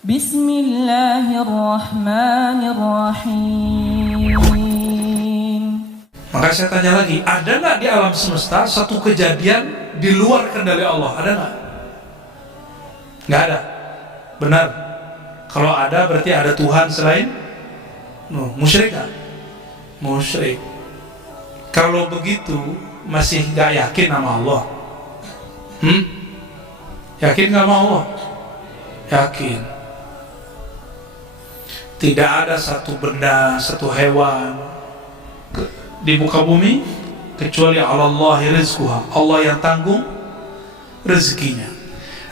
Bismillahirrahmanirrahim. Maka saya tanya lagi, ada nggak di alam semesta satu kejadian di luar kendali Allah? Ada nggak? Nggak ada. Benar. Kalau ada berarti ada Tuhan selain musyrik nggak? Musyrik. Kalau begitu masih nggak yakin sama Allah? Yakin nggak sama Allah? Yakin. Tidak ada satu benda, satu hewan di muka bumi kecuali Allahi rizquha, Allah yang tanggung rezekinya.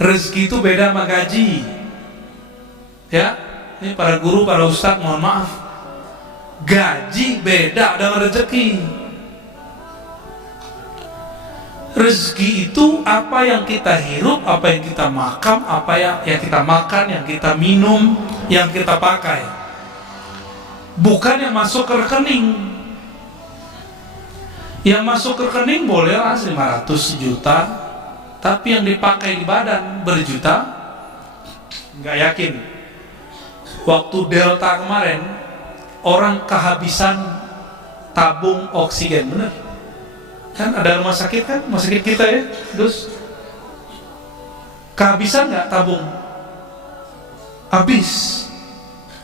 Rezeki itu beda sama gaji. Ya, ini para guru, para ustadz, mohon maaf. Gaji beda dengan rezeki. Rezeki itu apa yang kita hirup, apa yang kita makan, apa yang kita makan, yang kita minum, yang kita pakai. Bukan yang masuk ke rekening. Yang masuk ke rekening bolehlah 500 juta, tapi yang dipakai di badan berjuta, nggak yakin. Waktu Delta kemarin, orang kehabisan tabung oksigen, bener? Kan ada rumah sakit kan, rumah sakit kita ya, terus kehabisan nggak tabung? Habis.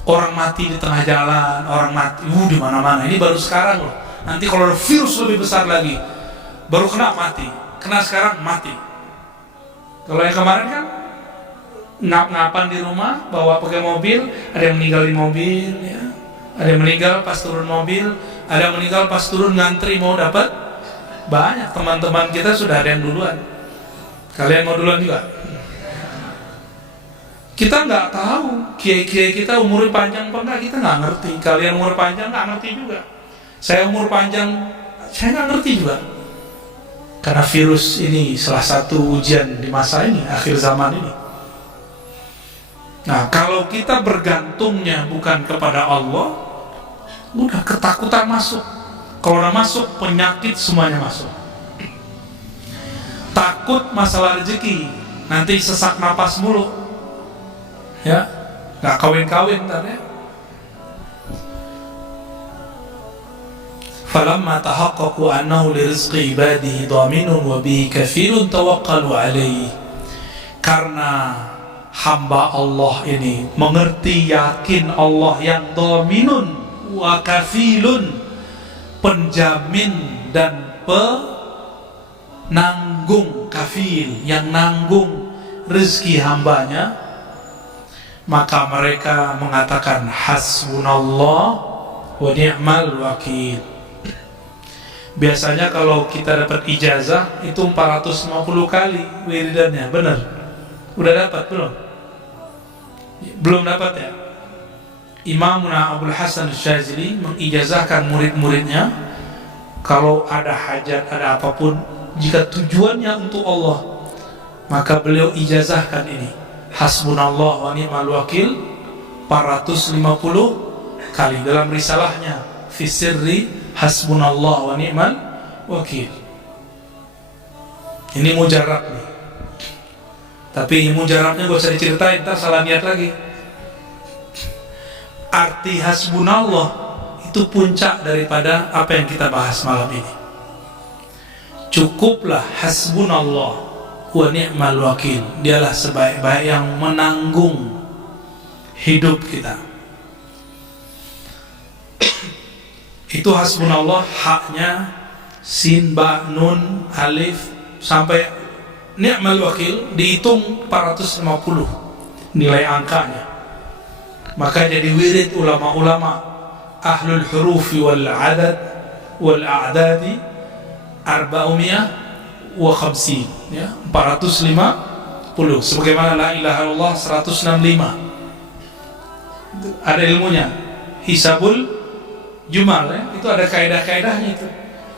Orang mati di tengah jalan, orang mati, di mana-mana. Ini baru sekarang loh. Nanti kalau ada virus lebih besar lagi, baru kena mati. Kena sekarang mati. Kalau yang kemarin kan ngap-ngapan di rumah, bawa pakai mobil, ada yang meninggal di mobil, ya. Ada yang meninggal pas turun mobil, ada yang meninggal pas turun ngantri mau dapat. Banyak teman-teman kita sudah ada yang duluan. Kalian mau duluan juga? Kita nggak tahu kiai-kiai kita umurnya panjang apa enggak, kita nggak ngerti. Kalian umur panjang nggak ngerti juga. Saya umur panjang, saya nggak ngerti juga. Karena virus ini salah satu ujian di masa ini, akhir zaman ini. Nah, kalau kita bergantungnya bukan kepada Allah, udah ketakutan masuk. Kalau udah masuk, penyakit semuanya masuk. Takut masalah rezeki, nanti sesak napas mulu. Ya, nggak kawin-kawin ntar ya. Falamma tahaqqaqu annahu lirizqi ibadihi dhaminun wa bihi kafilun tawakkalu alaihi. Karena hamba Allah ini mengerti, yakin Allah yang dhaminun wa kafilun, penjamin dan penanggung, kafil yang nanggung rezeki hambanya, maka mereka mengatakan hasbunallah wa ni'mal wakil. Biasanya kalau kita dapat ijazah itu 450 kali wiridannya, benar? Udah dapat belum? Belum dapat ya? Imamuna Abul Hasan Syazili mengijazahkan murid-muridnya, kalau ada hajat, ada apapun, jika tujuannya untuk Allah, maka beliau ijazahkan ini, hasbunallah wa ni'mal wakil 450 kali dalam risalahnya fi sirri hasbunallah wa ni'mal wakil. Ini mujarab nih. Tapi mujarabnya gak usah diceritain, ntar salah niat lagi. Arti hasbunallah itu puncak daripada apa yang kita bahas malam ini. Cukuplah hasbunallah wa ni'mal wakil, dialah sebaik-baik yang menanggung hidup kita. Itu hasbunallah, haknya sin, ba, nun, alif sampai ni'mal wakil dihitung 450 nilai angkanya. Maka jadi wirid ulama-ulama ahlul hurufi wal adad wal a'dadi 450 ya, 450, sebagaimana la ilaha illallah 165. Ada ilmunya, hisabul jumal ya, itu ada kaidah-kaidahnya itu.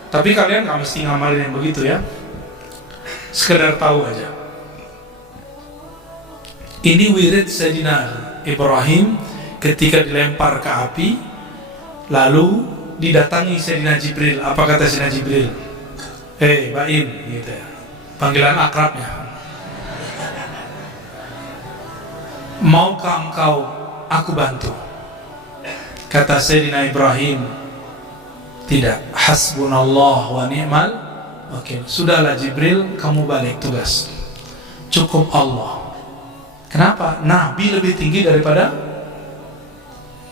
Tapi kalian nggak mesti ngamalin yang begitu ya, sekedar tahu aja. Ini wirid Sayyidina Ibrahim ketika dilempar ke api, lalu didatangi Sayyidina Jibril. Apa kata Sayyidina Jibril? Baim gitu ya, panggilan akrabnya. maukah engkau aku bantu? Kata Sayyidina Ibrahim, tidak. Hasbunallah wa ni'mal wakil. Sudahlah Jibril, kamu balik tugas, cukup Allah. Kenapa? Nabi lebih tinggi daripada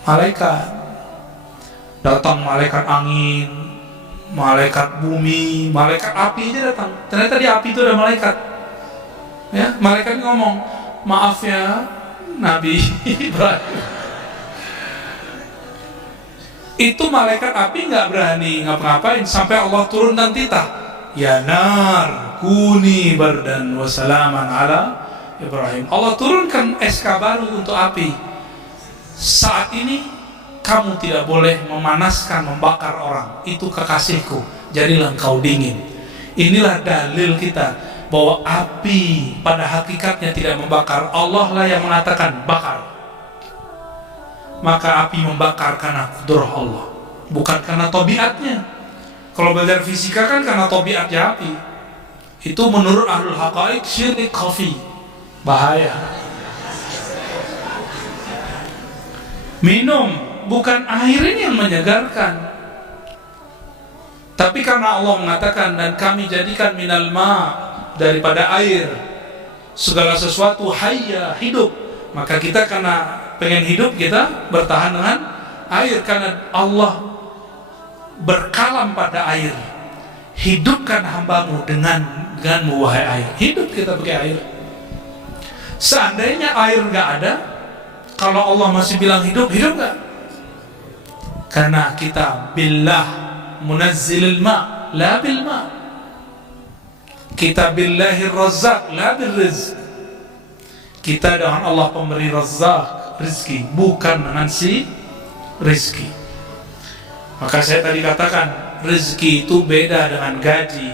malaikat. Datang malaikat angin, malaikat bumi, malaikat api aja datang. Ternyata di api itu ada malaikat. Ya, malaikat ngomong, maaf ya Nabi Ibrahim. Itu malaikat api nggak berani ngapa-ngapain sampai Allah turun dan titah, ya nar kuni bardan wa salaman ala Ibrahim. Allah turunkan SK baru untuk api. Saat ini kamu tidak boleh memanaskan, membakar orang. Itu kekasihku, jadilah engkau dingin. Inilah dalil kita bahwa api pada hakikatnya tidak membakar. Allah lah yang mengatakan bakar. Maka api membakar karena kudrah Allah, bukan karena tabiatnya. Kalau belajar fisika kan karena tabiatnya api. Itu menurut ahlul haqaiq syirik khafi, bahaya. Minum bukan air ini yang menyegarkan, tapi karena Allah mengatakan dan kami jadikan minal ma, daripada air segala sesuatu hayya, hidup. Maka kita karena pengen hidup, kita bertahan dengan air. Karena Allah berkalam pada air, hidupkan hambamu denganmu wahai air. Hidup kita pakai air. Seandainya air nggak ada, kalau Allah masih bilang hidup, hidup nggak? Karena kita billah munazzilil ma, la bil ma. Kita billahir razzaq, la bil rizq. Kita dengan Allah pemberi razzaq, rezeki, bukan dengan si rezeki. Maka saya tadi katakan, rezeki itu beda dengan gaji.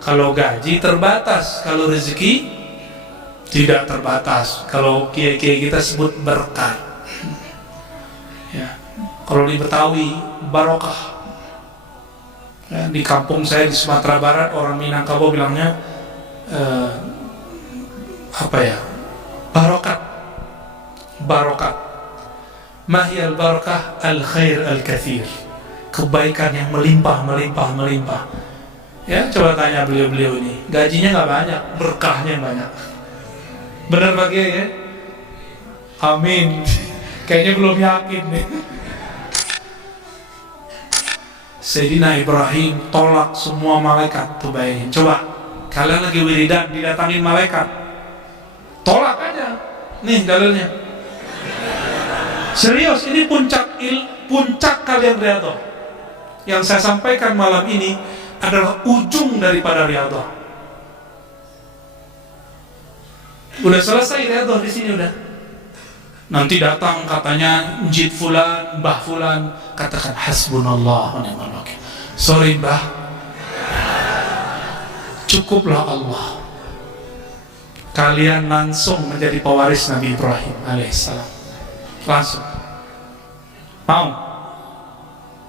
Kalau gaji terbatas, kalau rezeki tidak terbatas. Kalau kiai-kiai kita sebut berkah. Ya. Kalau di Betawi, barokah. Ya, di kampung saya di Sumatera Barat, orang Minangkabau bilangnya barokat. Barokat. Mahyal barakah al khair al kathir. Kebaikan yang melimpah. Ya, coba tanya beliau-beliau ini, gajinya nggak banyak, berkahnya banyak. Benar Pak Kiai ya? Amin. Kayaknya belum yakin nih. Sayyidina Ibrahim tolak semua malaikat. Tuh bayangin, coba kalian lagi wiridan didatangin malaikat, tolak aja. Nih dalilnya. Serius, ini puncak kalian riyadhah. Yang saya sampaikan malam ini adalah ujung daripada riyadhah. Udah selesai riyadhah di sini udah. Nanti datang katanya Njid fulan, Mbah fulan, katakan hasbunallah wa ni'mal wakil. Sorry Mbah, cukuplah Allah. Kalian langsung menjadi pewaris Nabi Ibrahim alaihissalam. Langsung. Mau?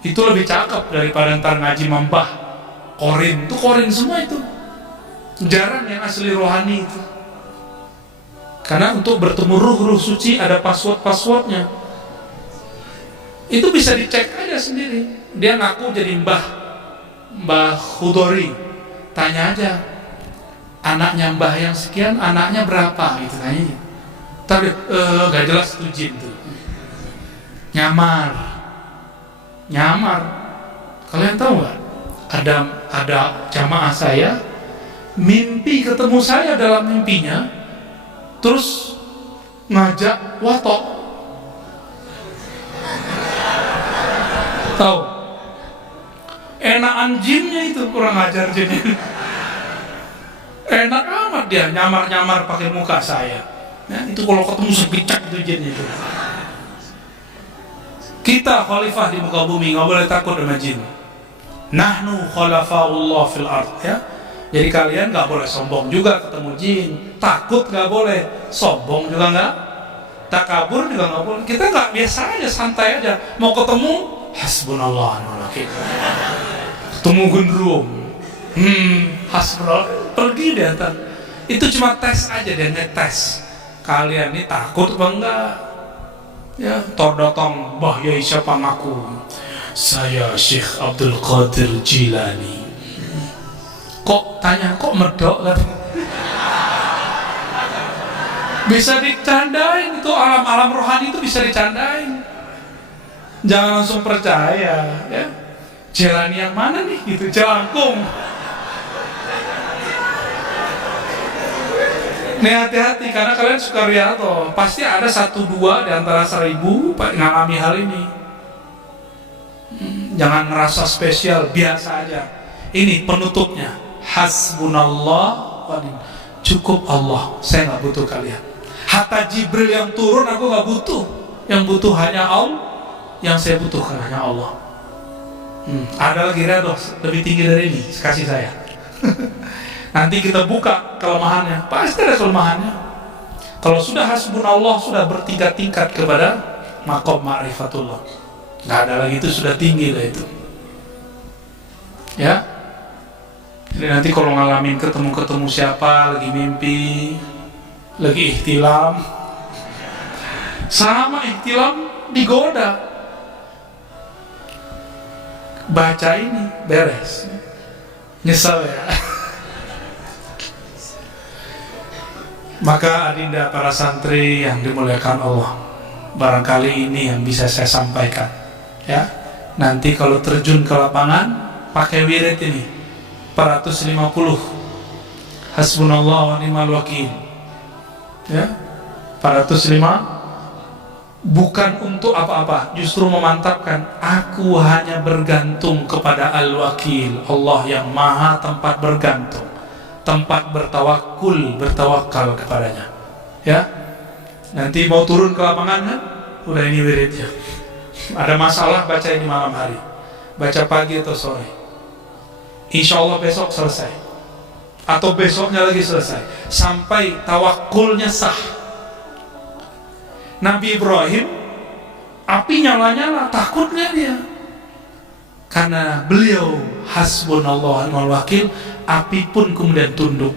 Itu lebih cakep daripada ntar ngaji membah Qorin. Itu Qorin semua itu. Jarang yang asli rohani itu. Karena untuk bertemu ruh suci ada passwordnya. Itu bisa dicek aja sendiri. Dia ngaku jadi Mbah Khudori. Tanya aja, anaknya Mbah yang sekian, anaknya berapa? Gitu tanya. Tapi gak jelas itu jin tuh. Nyamar. Kalian tahu nggak? Ada jamaah saya mimpi ketemu saya dalam mimpinya. Terus ngajak watok. Tahu? Enakan jinnya itu, kurang ajar jinnya. Enak amat dia nyamar pakai muka saya. Ya, itu kalau ketemu sepicak itu jin itu. Kita khalifah di muka bumi, nggak boleh takut sama jin. Nahnu khalafaullah fil ard, ya. Jadi kalian nggak boleh sombong juga ketemu jin, takut nggak boleh, sombong juga nggak, takabur juga nggak boleh. Kita nggak, biasa aja, santai aja. Mau ketemu, hasbunallah wa ni'mal wakil. Ketemu gendruwo, hasbunallah, pergi dia ntar. Itu cuma tes aja, dia ngetes. kalian ini takut apa enggak? Ya, tor datang Mbah Yai siapa ngaku? Saya Syekh Abdul Qadir Jilani. Kok tanya, kok medok kan? Bisa dicandain, itu alam-alam rohani itu bisa dicandain. Jangan langsung percaya, ya. Jilani yang mana nih? Gitu, Jelangkung. Nih hati-hati, karena kalian suka riyadhah, pasti ada 1-2 di antara 1000 ngalami hal ini. Jangan ngerasa spesial, biasa aja. Ini penutupnya, hasbunallah wa ni'mal. Cukup Allah, saya nggak butuh kalian. Hatta Jibril yang turun aku nggak butuh, yang butuh hanya Allah, yang saya butuhkan hanya Allah. Ada lagi riyadhah lebih tinggi dari ini, kasih saya. Nanti kita buka kelemahannya, pasti ada kelemahannya. Kalau sudah hasbunallah, sudah bertingkat-tingkat kepada maqam ma'rifatullah. Nggak ada lagi, itu sudah tinggi lah itu. Ya. Jadi nanti kalau ngalamin ketemu siapa, lagi mimpi, lagi ihtilam, sama ihtilam digoda, baca ini beres, nyesel ya. Maka adinda para santri yang dimuliakan Allah, barangkali ini yang bisa saya sampaikan, ya. Nanti kalau terjun ke lapangan pakai wirid ini 450, hasbunallah wa ni'mal wakil, ya. 405 bukan untuk apa-apa, justru memantapkan aku hanya bergantung kepada Al-Wakil, Allah yang maha tempat bergantung, tempat bertawakal kepadanya. Ya, nanti mau turun ke lapangan kan, udah ini wiridnya. Ada masalah, baca ini malam hari, baca pagi atau sore. Insya Allah besok selesai, atau besoknya lagi selesai, sampai tawakulnya sah. Nabi Ibrahim, api nyala-nyala, takutnya dia, karena beliau hasbunallah wa ni'mal wakil, api pun kemudian tunduk.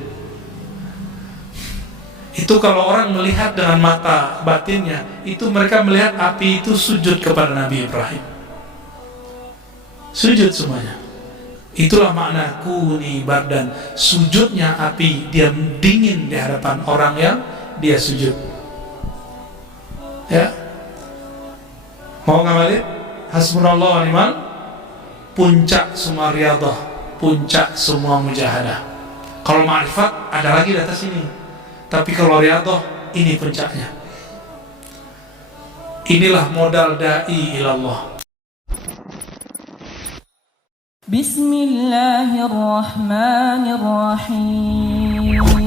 Itu kalau orang melihat dengan mata batinnya, itu mereka melihat api itu sujud kepada Nabi Ibrahim, sujud semuanya. Itulah makna kuni bardan, sujudnya api, dia dingin di hadapan orang yang dia sujud. Ya, mau ngamalin hasbunallah wa ni'mal, puncak semua riyadhah, puncak semua mujahadah. Kalau ma'rifat ada lagi di atas ini, tapi kalau riyadhah ini puncaknya. Inilah modal dai ilallah. Bismillahirrahmanirrahim.